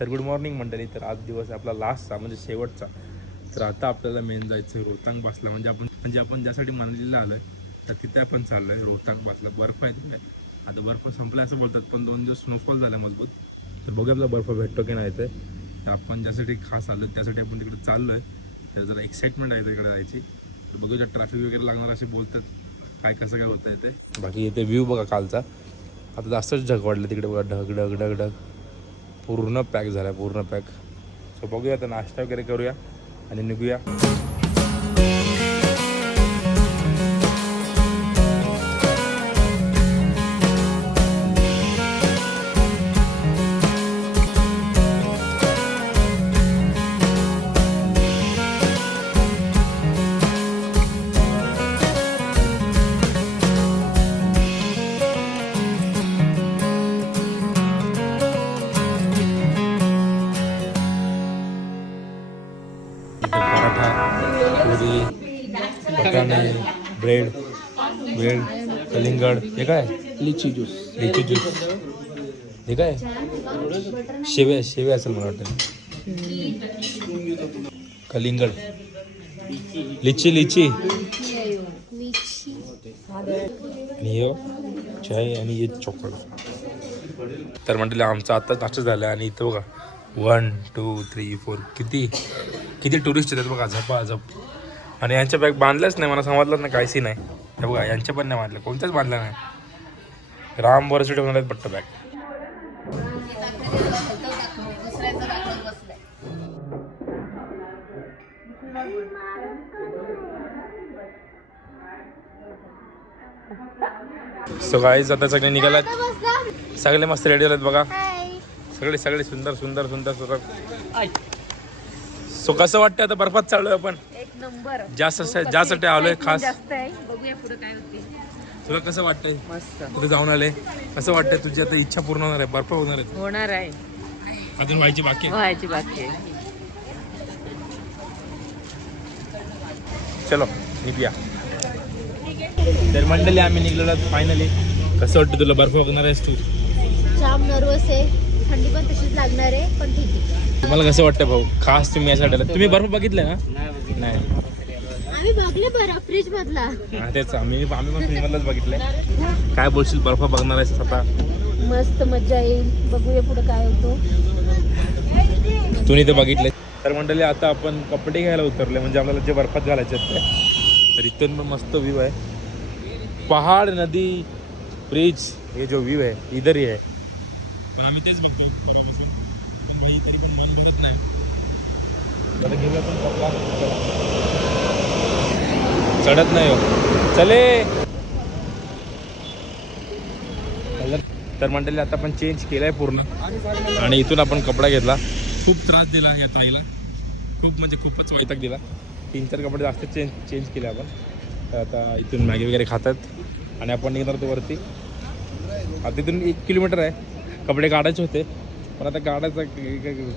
तर good morning मंडळी. तर आज दिवस आपला लास्टचा म्हणजे शेवटचा. तर आता आपल्याला मेन जायचं रोहतांग पासला. म्हणजे आपण ज्यासाठी मनालीला आलोय तर तिथे आपण चाललोय रोहतांग पासला. बर्फ आहे तिथे. आता बर्फ संपला असं बोलतात, पण 2 दिवस स्नोफॉल झाला मजबूत. तर बघूया आपला बर्फ भेटतो की नाही ते. तर आपण ज्यासाठी खास आलो त्यासाठी आपण तिकडे चाललोय. तर जरा एक्साइटमेंट आहे तिकडे जायची. तर बघूया ट्रॅफिक वगैरे लागणार असे बोलतात. काय कसं काय होतं ते. बाकी इथे व्ह्यू बघा कालचा. आता जास्तच ढग वाढलं तिकडे बघा. ढग ढग ढग ढग पूर्ण पॅक झाला, पूर्ण पॅक. सो बघूया आता नाश्ता वगैरे करूया आणि निघूया. पराठा, पुरी, वटाणे, ब्रेड, कलिंगड. हे काय? लिची ज्यूस. हे काय? शेवे असेल मला वाटतं. कलिंगड, लिची आणि हे चाय आणि हे चॉकलेट. तर म्हटलं आमचा आत्ताच नाश्ता झाला आणि इथं बघा 1 2 3 4 किती टुरिस्ट येतात बघा झपाझप. आणि यांच्या बॅग बांधल्याच नाही, मला समजलंच नाही काहीच नाही. हे बघा यांच्या पण नाही बांधलं, कोणत्याच बांधलं नाही. राम भरोसे ठेवणार आहेत बट्ट बॅग. सो गाईज आता सगळे निघालात, सगळे मस्त रेडी झालेत बघा. सगळे सुंदर. सो कसं वाटतं आता बर्फात चाललोय आपण. एक नंबर. ज्यासाठी आलोय खास. बघूया पुढे काय होते. तुला कसं वाटतंय? मस्त. कुठे जाऊन आले, कसं वाटतंय? तुझी आता इच्छा पूर्ण होणार आहे, बर्फ होणार आहे. होणार आहे, अजून व्हायची बाकी आहे. चलो निघूया. तर मंडळी आम्ही निघलेलो फायनली. कसं वाटतं तुला? बर्फ बघणार आहेस तू? जाम नर्वस आहे, थंडी पण तशीच लागणार आहे, पण ठीक आहे. तुम्हाला कसं वाटतं भाऊ? खास तुम्ही यासाठी आला. तुम्ही बर्फ बघितलं ना? नाही. आम्ही बघले बरं फ्रीज मधला. हा तेच, आम्ही पण फ्रीज मधलाच बघितलंय. काय बोलशील? बर्फ बघणार आहेस आता? मस्त मजा येईल, बघूया पुढे काय होतो. तुम्ही ते बघितलंय. तर मंडळी आता आपण कपडे घ्यायला उतरले, म्हणजे आपल्याला जे बर्फात घालायचे आहेत ते. तर इथून पण मस्त व्ह्यू आहे. पहाड, नदी, ब्रिज, हे जो व्ह्यू आहे इधर ही आहे. पण आम्ही तेच बघतोय तरी पण मन भरत नाही. आता घेऊया पण कपडा. चढत नाही हो, चले. तर मंडळी आता आपण चेंज केलाय पूर्ण आणि इथून आपण कपडा घेतला. खूप त्रास दिला या ताईला, म्हणजे खूपच वैताग दिला. 3-4 कपडे जास्त चेंज केले आपण. तर आता इथून मॅगी वगैरे खातात आणि आपण निघणार तो वरती. आता इथून 1 किलोमीटर आहे. कपडे काढायचे होते पण आता काढायचा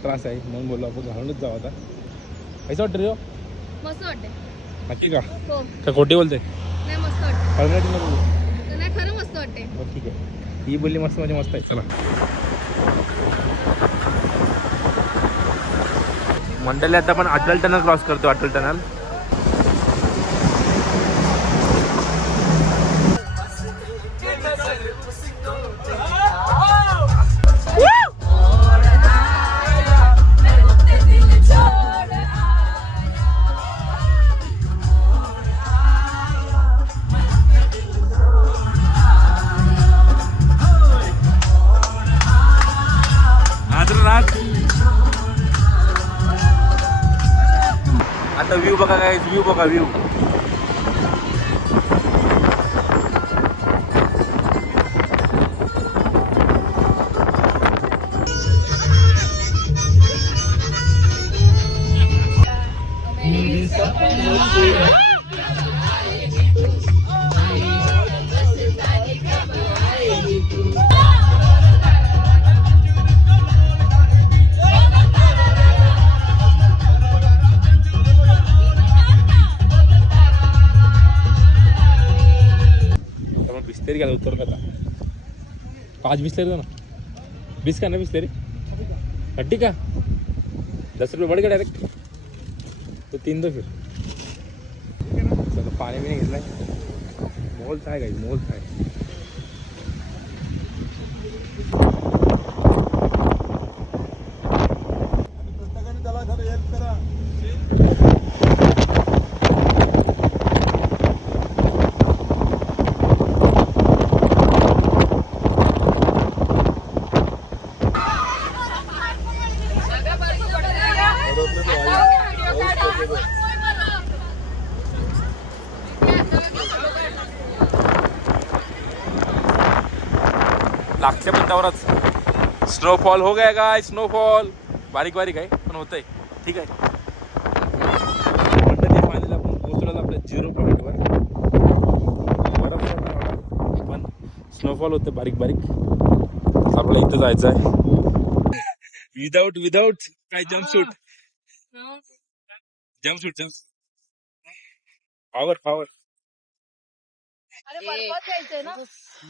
त्रास आहे, म्हणून बोललो आपण घालूनच जाऊ. आता कसं वाटतं रे? मस्त वाटते. नक्की का? हो. का खोटी बोलते? नाही, मस्त वाटते. कळण्याची नको. नाही, खरं मस्त वाटते. मग ठीक आहे, ही बोलली मस्त म्हणजे मस्त आहे. चला मंडळी आता आपण अटल टनल क्रॉस करतो. अटल टनल आता व्ह्यू बघा. काय व्ह्यू बघा, व्ह्यू. बिस्लेरी घ्यायला उतरलं आता. 5 बिस्लेरी दो ना. 20 का ना बिस्लेरी? हट्टी का 10 रुपये बढ़ गया डायरेक्ट तो 3 दो फिर चलो पाणी भी नाही घेतलाय मोल आहे काही मोल आहे लागते पण त्यावरच स्नोफॉल हो गया काय स्नोफॉल बारीक बारीक आहे पण होतंय ठीक आहे मंडळी फायनल आपण पोहोचलो आपल्या 0 पॉईंटवर बरं पण स्नोफॉल होते बारीक बारीक आपल्याला इथं जायचं आहे विदाउट काय जम्पसूट पावर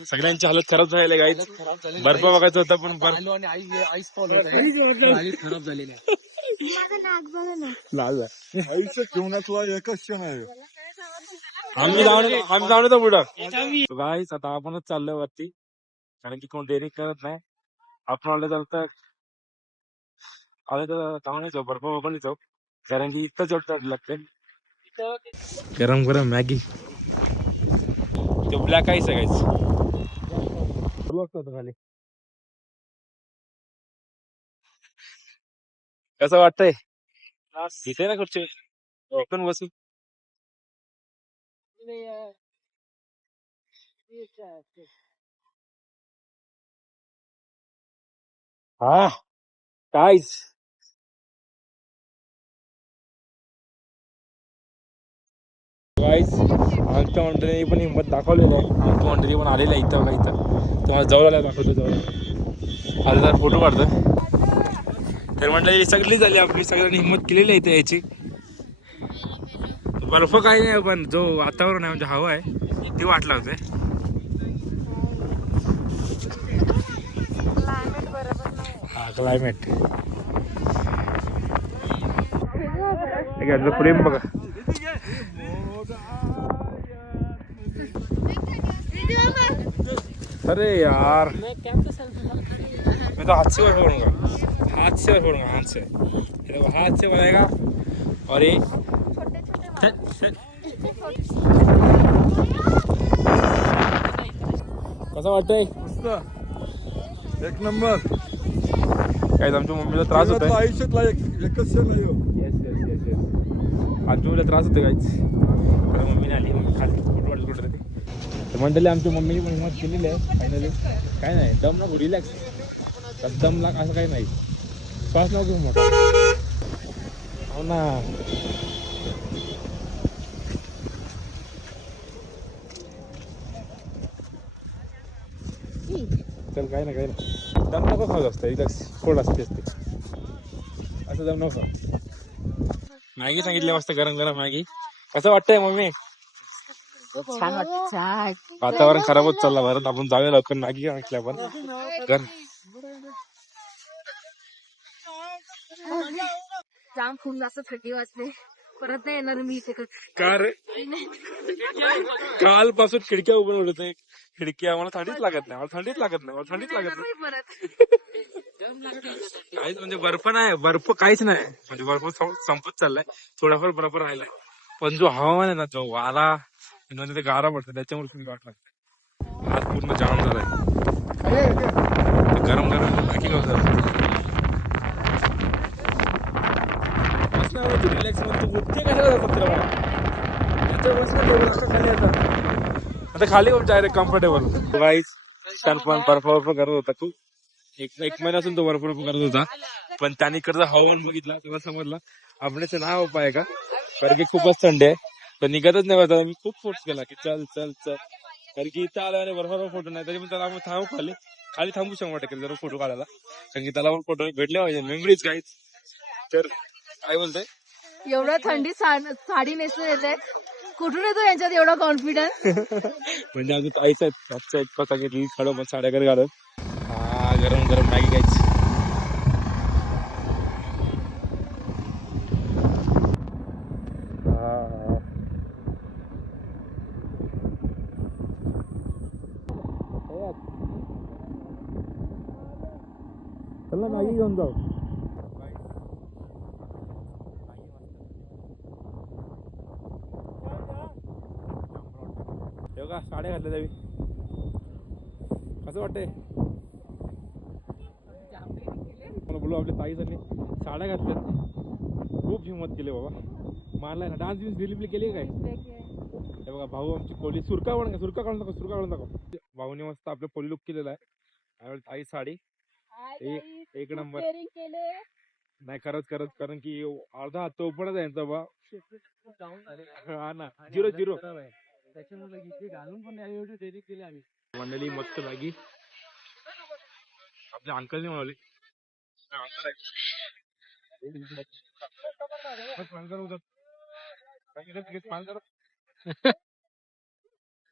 सगळ्यांची हालत खराब झालेली आहे गाईज बर्फ बघायचं होतं पण बर्फ आईस फॉल खराब झालेली आहे लाल आईचं जीवनातला एकच क्षण आहे आम्ही जाऊन येतो पुढं गाईज आता आपणच चाललोय वरती कारण की कोण डेअरिंग करत नाही आपण आलं चालतं आलं तर चांगलं जाऊ बर्फ बघून जाऊ कारण की इथं चढ लागते गरम गरम मॅगी तो ब्लॅक आईस आहे खाली कसं वाटतंय इथे ना खुर्ची आपण बसू हा काहीच आमच्या मंडळीने पण हिंमत दाखवलेली आहे आमच्या मंडळी पण आलेलं आहे इथं बघा इथं तुम्हाला जवळ आल्या दाखवतो जवळ आलं तर फोटो काढतो तर मंडळी सगळी झाली आपली सगळ्यांनी हिंमत केलेली आहे इथं याची बर्फ काही नाही पण जो वातावरण आहे म्हणजे हवा आहे ती वाट लावते हा क्लायमेट प्रेम बघा अरे यार मैं तो हाथ से छोड़ूंगा हाथ से देखो हाथ से बनाएगा और ये कसं वाटतंय एक नंबर काय आमच्या मम्मीला त्रास होतोय आयुष्यातला एकच क्षण आहे आमच्या मम्मीला त्रास होतोय काहीच मम्मीने आली खाली फोटो वाटत कुठे ते मंडळी आमच्या मम्मीने पण हिंमत केलेली आहे फायनली काय नाही दम नको रिलॅक्स दम लाग असं काही नाही श्वास नको घेऊ मोठा हो ना चल काही ना काही ना दम नको खाऊ असतं रिलॅक्स थोडं असते असं दम नको मॅगी सांगितली मस्त गरम गरम मॅगी कसं वाटतंय मम्मी छान वाटतं वातावरण खराब होत चाललं बरं आपण जाऊया लवकर मॅगी म्हटलं आपण घर जाम खूप जास्त थंडी वाजते परत नाही येणार मी इथे का रे कालपासून खिडक्या उघडून उडत आहे खिडक्या मला थंडीच लागत नाही मला थंडीच लागत नाही परत काहीच म्हणजे बर्फ नाही बर्फ काहीच नाही म्हणजे बर्फ संपत चाललाय थोडाफार बर्फ राहिलाय पण जो हवामान आहे ना जो वारा म्हणजे ते गारा पडतं त्याच्यामुळे तुम्ही वाट लागते हात पूर्ण जाम झालाय गरम गरम पॅकिंग होतं रिलॅक्स मध्ये कशाला खाली आता खाली डायरेक्ट कम्फर्टेबल गाईस पण बर्फ करत होता खूप एक महिन्यापासून तो बर्फ करत होता पण त्याने इकडचं हवामान बघितलं तेव्हा समजलं आपल्याचं नाव उपाय का कारण की खूपच थंडी आहे पण निघतच नाही होता मी खूप फोर्स केला की चल चल चल कारण की इथं आल्याने बर्फावर फोटो नाही तरी पण त्याला आपण थांबू खाली थांबू 100% जर फोटो काढायला कारण की त्याला पण फोटो भेटले पाहिजे मेमरीज काहीच तर काय बोलतोय एवढं थंडी साडी नेसून येते कुठून येतो यांच्यात एवढा कॉन्फिडन्स म्हणजे आमच्या ताईच आहेत आजच्या एक सांगितली खडो साड्या घालत हा गरम गरम मॅगी खायची चल ना मॅगी घेऊन जाऊ. हे बघा साड्या घातल्या त्यावी. कसं वाटतंय मला बोलू. आपल्या ताई त्यांनी साड्या घातल्यात. खूप हिंमत केली बाबा. मारलाय ना. डान्स बिन्स दिलीपली केली काय. हे बघा भाऊ आमची कोली. सुरका पण सुरका काढून दाखव. सुरका काढून दाखव. भाऊने मस्त आपलं कोली लुक केलेला आहे. त्यावेळी ताई साडी एक नंबर. नाही खरंच खरंच. कारण की अर्धा हात तो पणच आहे यांचा बा. हा ना 0-0 मंडळी. मस्त मॅगी आपल्या अंकलने बनवली.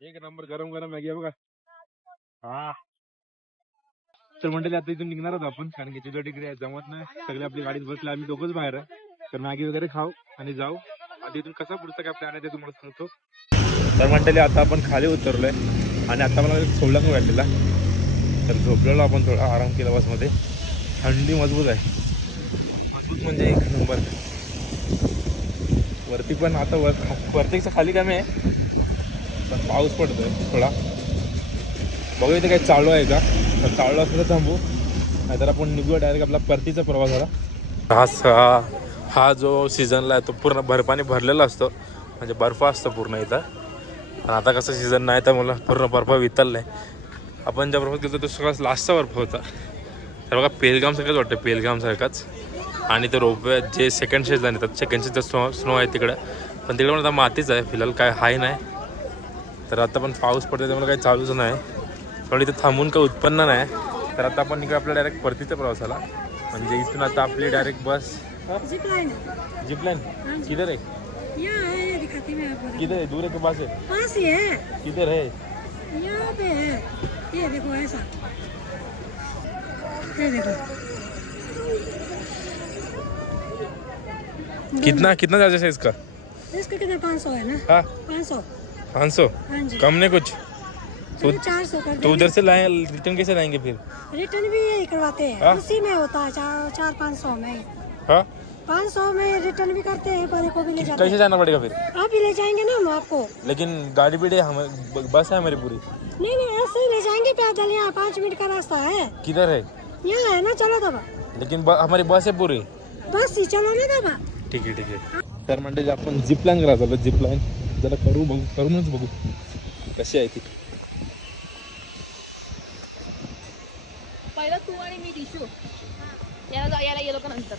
एक नंबर गरम गरम मॅगी आहे बघा. हा तर मंडळी आता इथून निघणार आहोत आपण. कारण की तुझ्या तिकडे जमत नाही. सगळे आपली गाडीत बसले. आम्ही दोघंच बाहेर आहे. तर मॅगी वगैरे खाऊ आणि जाऊ. आता इथून कसा पुढचा काय प्लॅन आहे ते तुम्हाला सांगतो. तर मंडळी आता आपण खाली उतरलोय आणि आता मला सोलांग वाटलेला. तर झोपलेलो आपण. थोडा आराम केला बसमध्ये. थंडी मजबूत आहे. मजबूत म्हणजे एक नंबर. वरती पण आता वरतीचं खाली कमी आहे. पण पाऊस पडतोय थोडा. बघू इथे काही चालू आहे का. तर चालू असलं तर थांबू. नाहीतर आपण निघूया डायरेक्ट आपला परतीचा प्रवासाला. हा जो सीझनला आहे तो पूर्ण बर्फाने भरलेला असतो. म्हणजे बर्फ असतो पूर्ण इथं. पण आता कसं सीझन नाही तर मला पूर्ण बर्फ वितरला आहे. आपण ज्या बर्फात गेलो तो सगळा लास्टचा बर्फ होता. तर बघा पेलगामसारखंच वाटतं. पेलगामसारखाच. आणि ते रोपवे जे सेकंड स्टेजला नेतात. सेकंड स्टेजचा स्नो आहे तिकडं. पण तिकडे पण आता मातीच आहे फिलहाल. काय हाय नाही. तर आता पण पाऊस पडतो त्यामुळे काही चालूच नाही. पण इथे थांबून काही उत्पन्न नाही. तर आता आपण निघू आपल्या डायरेक्ट परतीच्या प्रवासाला. म्हणजे इथून आता आपली डायरेक्ट बस. जिप लाइन किधर है. किधर है. दूर है के पास है. पास ही है. किधर है. यहाँ पे है. ये देखो ऐसा. ये देखो. कितना चार्जेस है इसका. इसका कितना 500 है ना. हाँ 500. हाँ जी. कम नहीं कुछ. तो 400 कर तो उधर से लाए रिटर्न कैसे लाएंगे फिर. रिटर्न भी यही करवाते हैं. उसी में होता है 400-500 में. हाँ 500 में रिटर्न भी करते हैं. बड़े को भी ले जाते कैसे जाना पड़ेगा फिर. हैं. आप ही ले जाएंगे ना हम आपको. लेकिन गाड़ी भी हम बस है हमारी पूरी. नहीं ऐसे ही ले जाएंगे पैदल. यहाँ 5 मिनट का रास्ता है. किधर है. यहाँ है ना. चलो दबा. लेकिन हमारी बस है पूरी. बस ही चलो ना दबा. ठीक आहे. तर म्हणजे आपण झिप लाईन करायचं होतं. झिप लाईन जरा करूनच बघू कशी आहे ती. पहिलं तू आणि मी टिशू याला गेलो का नंतर.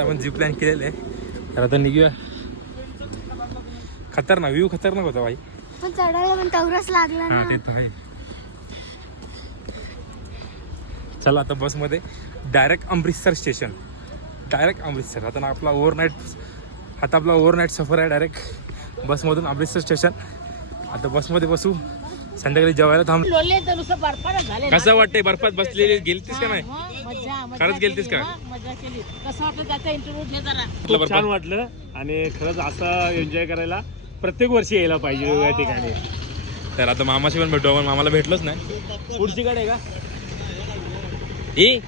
आपण झिप लाईन केलेलं आहे. तर आता निघूया. खतरनाक व्ह्यू खतरनाक होता भाई. पण चढायला पण तेवढंच लागला हा ना. ते तर आहे. चला आता बसमध्ये direct Amritsar station. Direct Amritsar. आता आपला ओव्हरनाईट सफर आहे डायरेक्ट बसमधून अमृतसर स्टेशन. आता बसमध्ये बसू, संध्याकाळी जेवायला थांब. कसं वाटतंय बर्फात बसलेली? गेलतीस का नाही? खरंच गेलतीस का? खूप छान वाटलं आणि खरंच असं एन्जॉय करायला प्रत्येक वर्षी यायला पाहिजे वेगळ्या ठिकाणी. तर आता मामाशी पण भेटू आपण. मामाला भेटलोच नाही. पुढची कडे का ए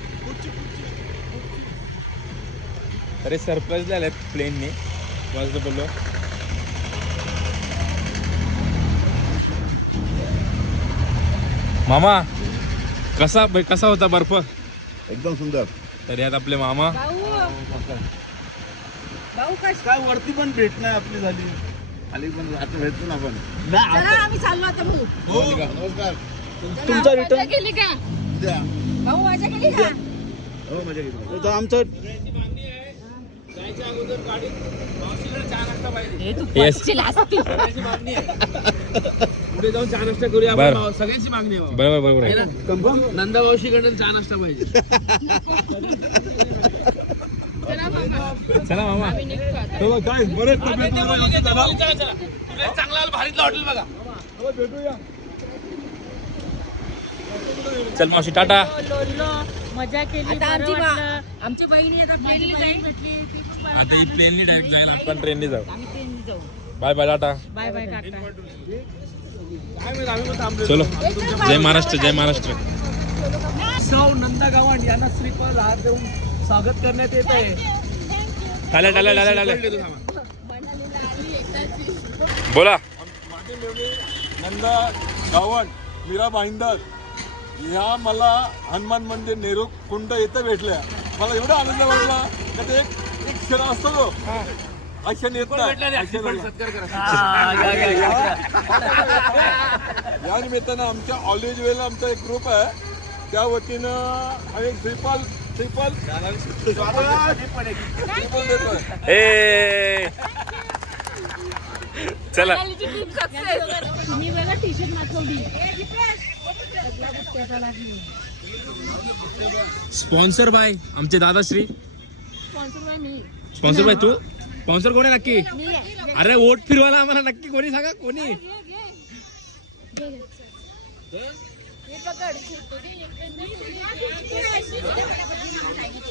अरे सरप्राईज आल्यात प्लेनने. मस्त बोललो. मामा कसा होता बर्फ? एकदम सुंदर. तर यात आपले मामा. काय वरती पण भेट नाही आपली झाली, खाली पण आता भेटतो ना आपण. आम्ही चाललो आता भाऊ. हो नमस्कार. तुमचा रिटर्न केली का द्या. भाऊ? मजा केली का? हो मजा घेतो. तर आमचं येस पुढे जाऊन चहा नाश्ता करूया बरं. आपण. सगळ्यांची मागणी आहे बरोबर आहे. नंदा मावशीकडून चहा नाश्ता पाहिजे. चला मामा. चला काय बरेच चांगला भारीतला हॉटेल बघा. चल मावशी टाटा. मजा केली. आता आमची बहिणी आता आता ही प्लेननी डायरेक्ट जायला, आपण ट्रेनने जाऊ. Bye bye tata. Bye bye tata. चलो जय महाराष्ट्र. जय महाराष्ट्र. नंदा गावांड यांना श्रीफळ हार देऊन स्वागत करण्यात येत आहे. टाळ्या. बोला. नंदा गावण मीरा भाईंदर ह्या मला हनुमान मंदिर नेहरू कुंड इथं भेटल्या. मला एवढा आनंद वाटला का ते एक क्षण असतो तो हा क्षण येत नाही. या निमित्तानं आमच्या ऑलेज वेला आमचा एक ग्रुप आहे, त्या वतीनं आम्ही श्रीपाल देतोय. ए चला. तुम्ही वेगळा टी शर्ट मागवली. स्पॉन्सर बाय आमचे दादाश्री. स्पॉन्सर बाय तू. स्पॉन्सर कोणी नक्की? अरे वोट फिरवायला आम्हाला नक्की कोणी सांगा. कोणी?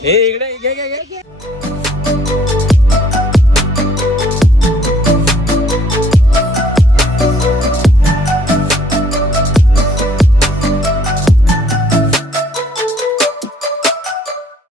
ए इकडे घे.